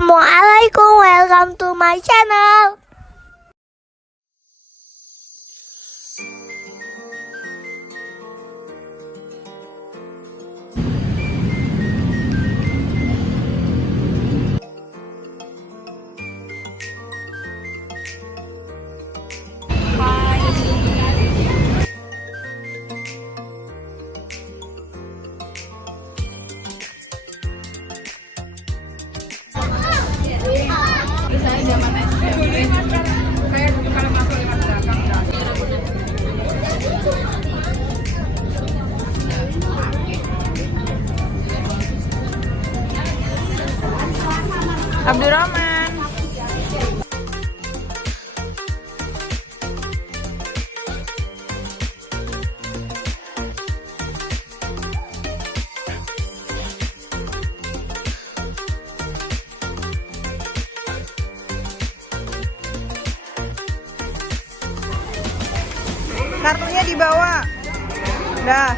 Assalamualaikum, welcome to my channel. Abdurrahman. Kartunya dibawa. Dah.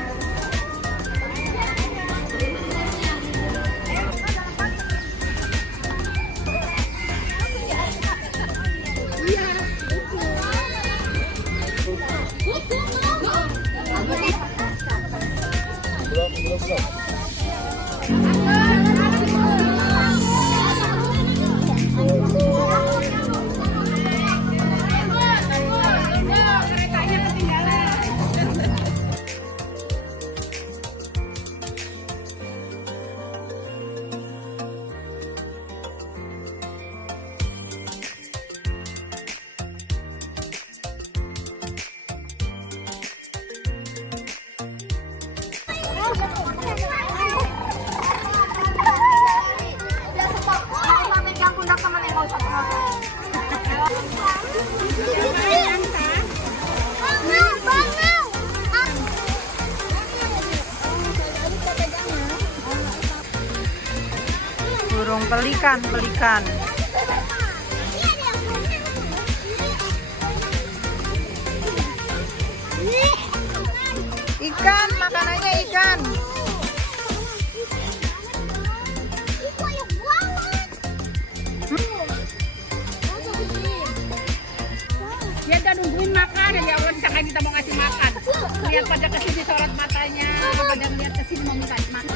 Burung pelikan. Ikan, makanannya ikan. Dia udah nungguin makan, ya Allah, disangka kita mau ngasih makan. Lihat pada kesini sorot matanya, pada lihat kesini mau minta makan.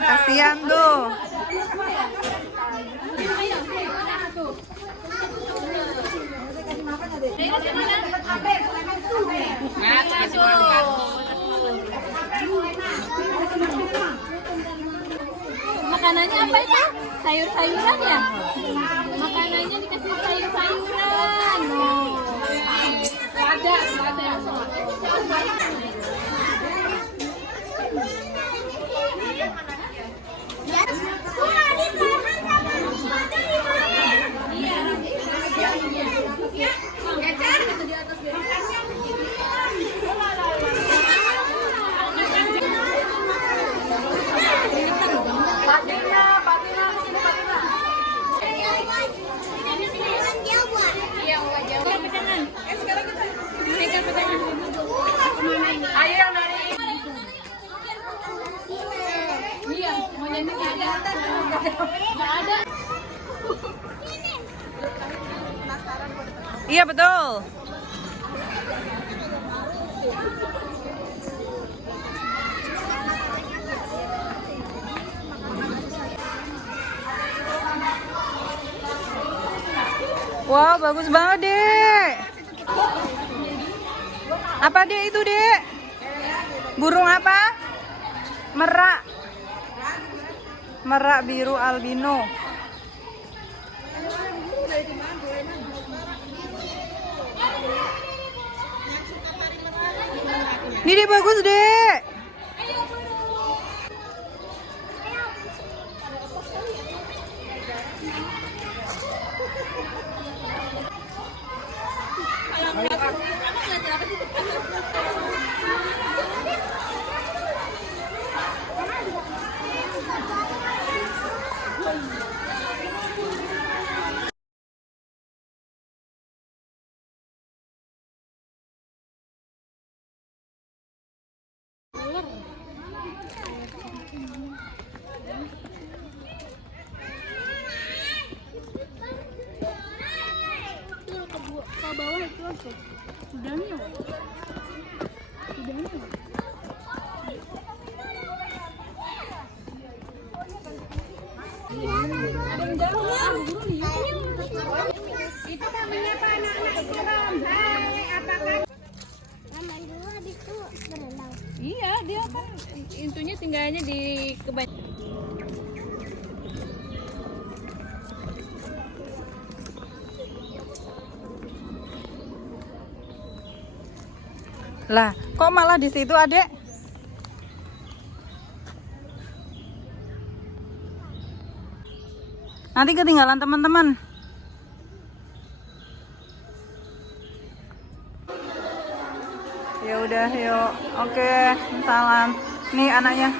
Kasihan tuh. Makanannya apa itu? Sayur-sayuran ya? Makanannya dikasih sayur-sayuran. Ada. Iya betul. Wow, bagus banget, Dek. Apa, Dek, itu, Dek? Burung apa? Merak. Merak biru albino. Ini Dek, bagus, Dek. Ke bawah itu apa? Udahnya. Udahnya. Itu namanya apa anak-anak serem? Hai, apakah? Main dulu habis itu berenang. Iya, dia kan intinya tinggalnya di kebun. Lah, kok malah di situ, Adek? Nanti ketinggalan teman-teman. Ya udah, yuk. Oke, salam. Nih anaknya.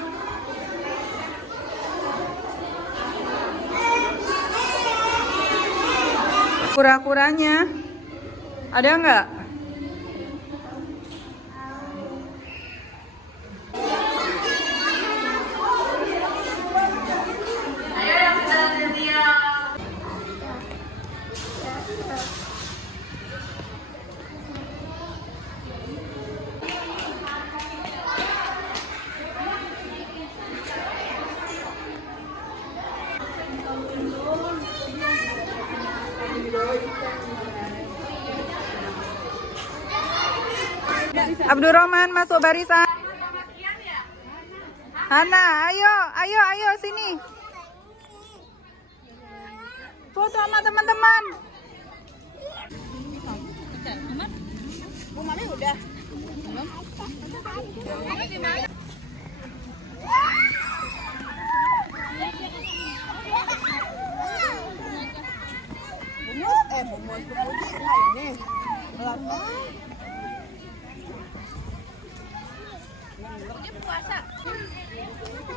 Kura-kuranya ada nggak? Abdurrahman masuk barisan. Hana, ayo, ayo, ayo sini. Foto sama teman-teman.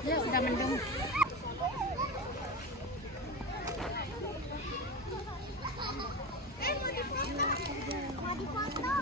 Ya udah mendung. Mau difoto?